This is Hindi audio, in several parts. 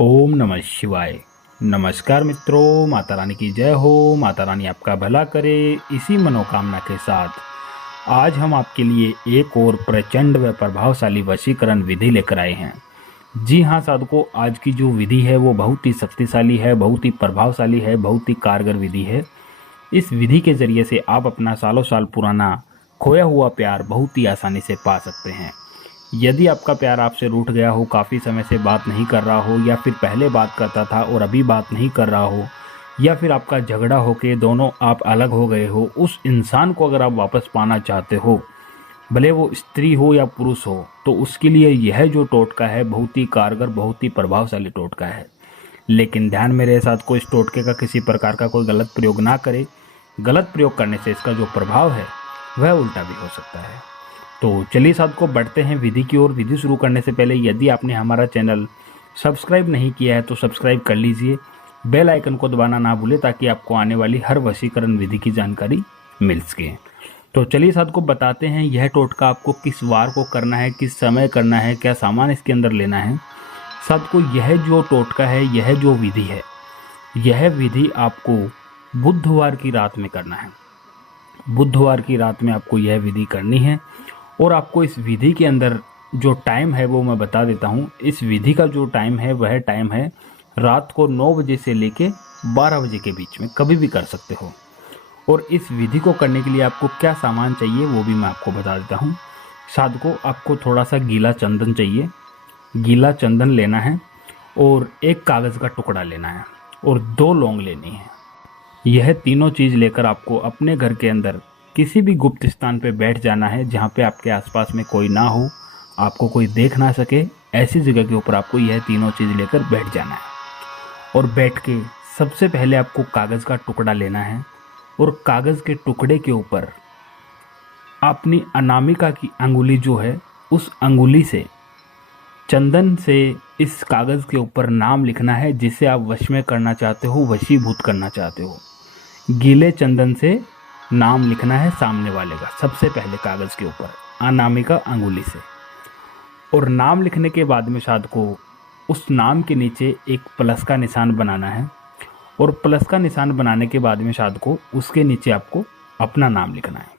ओम नमः शिवाय। नमस्कार मित्रों, माता रानी की जय हो। माता रानी आपका भला करे, इसी मनोकामना के साथ आज हम आपके लिए एक और प्रचंड व प्रभावशाली वशीकरण विधि लेकर आए हैं। जी हाँ साधकों, आज की जो विधि है वो बहुत ही शक्तिशाली है, बहुत ही प्रभावशाली है, बहुत ही कारगर विधि है। इस विधि के जरिए से आप अपना सालों साल पुराना खोया हुआ प्यार बहुत ही आसानी से पा सकते हैं। यदि आपका प्यार आपसे रूठ गया हो, काफ़ी समय से बात नहीं कर रहा हो, या फिर पहले बात करता था और अभी बात नहीं कर रहा हो, या फिर आपका झगड़ा हो के दोनों आप अलग हो गए हो, उस इंसान को अगर आप वापस पाना चाहते हो, भले वो स्त्री हो या पुरुष हो, तो उसके लिए यह जो टोटका है बहुत ही कारगर, बहुत ही प्रभावशाली टोटका है। लेकिन ध्यान में रहे साथ को, इस टोटके का किसी प्रकार का कोई गलत प्रयोग ना करे। गलत प्रयोग करने से इसका जो प्रभाव है वह उल्टा भी हो सकता है। तो चलिए साथ को बढ़ते हैं विधि की ओर। विधि शुरू करने से पहले यदि आपने हमारा चैनल सब्सक्राइब नहीं किया है तो सब्सक्राइब कर लीजिए, बेल आइकन को दबाना ना भूलें ताकि आपको आने वाली हर वशीकरण विधि की जानकारी मिल सके। तो चलिए साथ को बताते हैं यह टोटका आपको किस वार को करना है, किस समय करना है, क्या सामान इसके अंदर लेना है। साथ को यह जो टोटका है, यह जो विधि है, यह विधि आपको बुधवार की रात में करना है। बुधवार की रात में आपको यह विधि करनी है। और आपको इस विधि के अंदर जो टाइम है वो मैं बता देता हूँ। इस विधि का जो टाइम है वह टाइम है रात को 9 बजे से लेके 12 बजे के बीच में, कभी भी कर सकते हो। और इस विधि को करने के लिए आपको क्या सामान चाहिए वो भी मैं आपको बता देता हूँ। साधकों, आपको थोड़ा सा गीला चंदन चाहिए। गीला चंदन लेना है और एक कागज़ का टुकड़ा लेना है और 2 लौंग लेनी है। यह तीनों चीज़ लेकर आपको अपने घर के अंदर किसी भी गुप्त स्थान पे बैठ जाना है, जहाँ पे आपके आसपास में कोई ना हो, आपको कोई देख ना सके। ऐसी जगह के ऊपर आपको यह तीनों चीज़ लेकर बैठ जाना है। और बैठ के सबसे पहले आपको कागज़ का टुकड़ा लेना है और कागज़ के टुकड़े के ऊपर अपनी अनामिका की अंगुली जो है, उस अंगुली से चंदन से इस कागज़ के ऊपर नाम लिखना है जिसे आप वश में करना चाहते हो, वशीभूत करना चाहते हो। गीले चंदन से नाम लिखना है सामने वाले का, सबसे पहले कागज़ के ऊपर अनामिका अंगुली से। और नाम लिखने के बाद में साध को उस नाम के नीचे एक प्लस का निशान बनाना है। और प्लस का निशान बनाने के बाद में साध को उसके नीचे आपको अपना नाम लिखना है।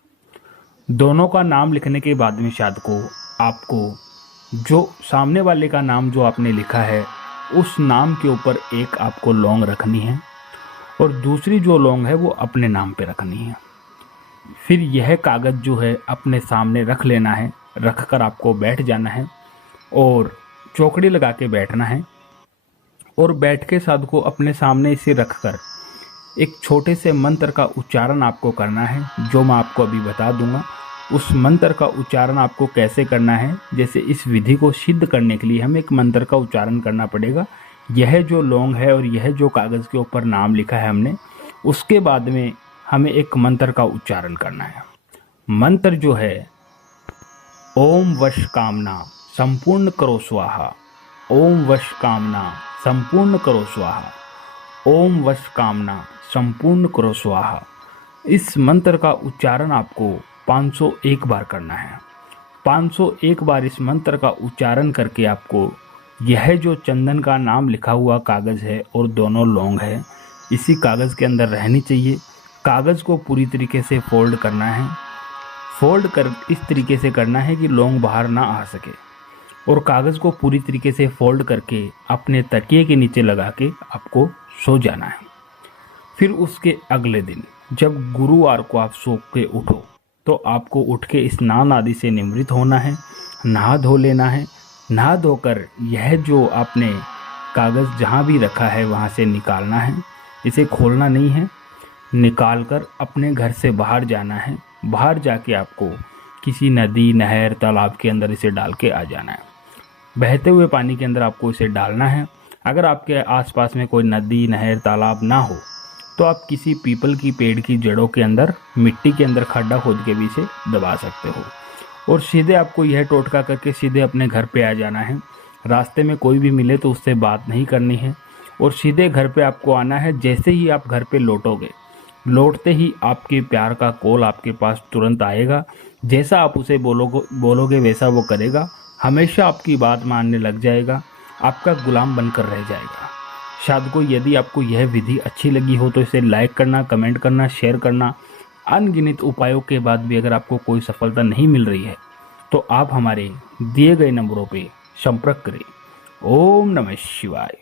दोनों का नाम लिखने के बाद में साध को आपको जो सामने वाले का नाम जो आपने लिखा है, उस नाम के ऊपर एक आपको लौंग रखनी है और दूसरी जो लौंग है वो अपने नाम पे रखनी है। फिर यह कागज़ जो है अपने सामने रख लेना है। रख कर आपको बैठ जाना है और चौकड़ी लगा के बैठना है। और बैठ के साध को अपने सामने इसे रख कर एक छोटे से मंत्र का उच्चारण आपको करना है, जो मैं आपको अभी बता दूंगा। उस मंत्र का उच्चारण आपको कैसे करना है, जैसे इस विधि को सिद्ध करने के लिए हमें एक मंत्र का उच्चारण करना पड़ेगा। यह जो लौंग है और यह जो कागज़ के ऊपर नाम लिखा है हमने, उसके बाद में हमें एक मंत्र का उच्चारण करना है। मंत्र जो है, ओम वश कामना संपूर्ण करो स्वाहा। ओम वश कामना संपूर्ण करो स्वाहा। ओम वश कामना संपूर्ण करो स्वाहा। इस मंत्र का उच्चारण आपको 501 बार करना है। 501 बार इस मंत्र का उच्चारण करके आपको यह जो चंदन का नाम लिखा हुआ कागज़ है और दोनों लौंग है, इसी कागज़ के अंदर रहनी चाहिए। कागज़ को पूरी तरीके से फोल्ड करना है। फोल्ड कर इस तरीके से करना है कि लौंग बाहर ना आ सके। और कागज़ को पूरी तरीके से फोल्ड करके अपने तकिए के नीचे लगा के आपको सो जाना है। फिर उसके अगले दिन जब गुरुवार को आप सो के उठो, तो आपको उठ के स्नान आदि से निवृत्त होना है, नहा धो लेना है। नहा धोकर यह जो आपने कागज़ जहाँ भी रखा है वहाँ से निकालना है। इसे खोलना नहीं है। निकाल कर अपने घर से बाहर जाना है। बाहर जाके आपको किसी नदी, नहर, तालाब के अंदर इसे डाल के आ जाना है। बहते हुए पानी के अंदर आपको इसे डालना है। अगर आपके आसपास में कोई नदी, नहर, तालाब ना हो तो आप किसी पीपल की पेड़ की जड़ों के अंदर, मिट्टी के अंदर खड्डा खोद के भी इसे दबा सकते हो। और सीधे आपको यह टोटका करके सीधे अपने घर पे आ जाना है। रास्ते में कोई भी मिले तो उससे बात नहीं करनी है और सीधे घर पे आपको आना है। जैसे ही आप घर पे लौटोगे, लौटते ही आपके प्यार का कॉल आपके पास तुरंत आएगा। जैसा आप उसे बोलोगे वैसा वो करेगा। हमेशा आपकी बात मानने लग जाएगा आपका गुलाम बनकर रह जाएगा। साधकों, यदि आपको यह विधि अच्छी लगी हो तो इसे लाइक करना, कमेंट करना, शेयर करना। अनगिनत उपायों के बाद भी अगर आपको कोई सफलता नहीं मिल रही है तो आप हमारे दिए गए नंबरों पे संपर्क करें। ओम नमः शिवाय।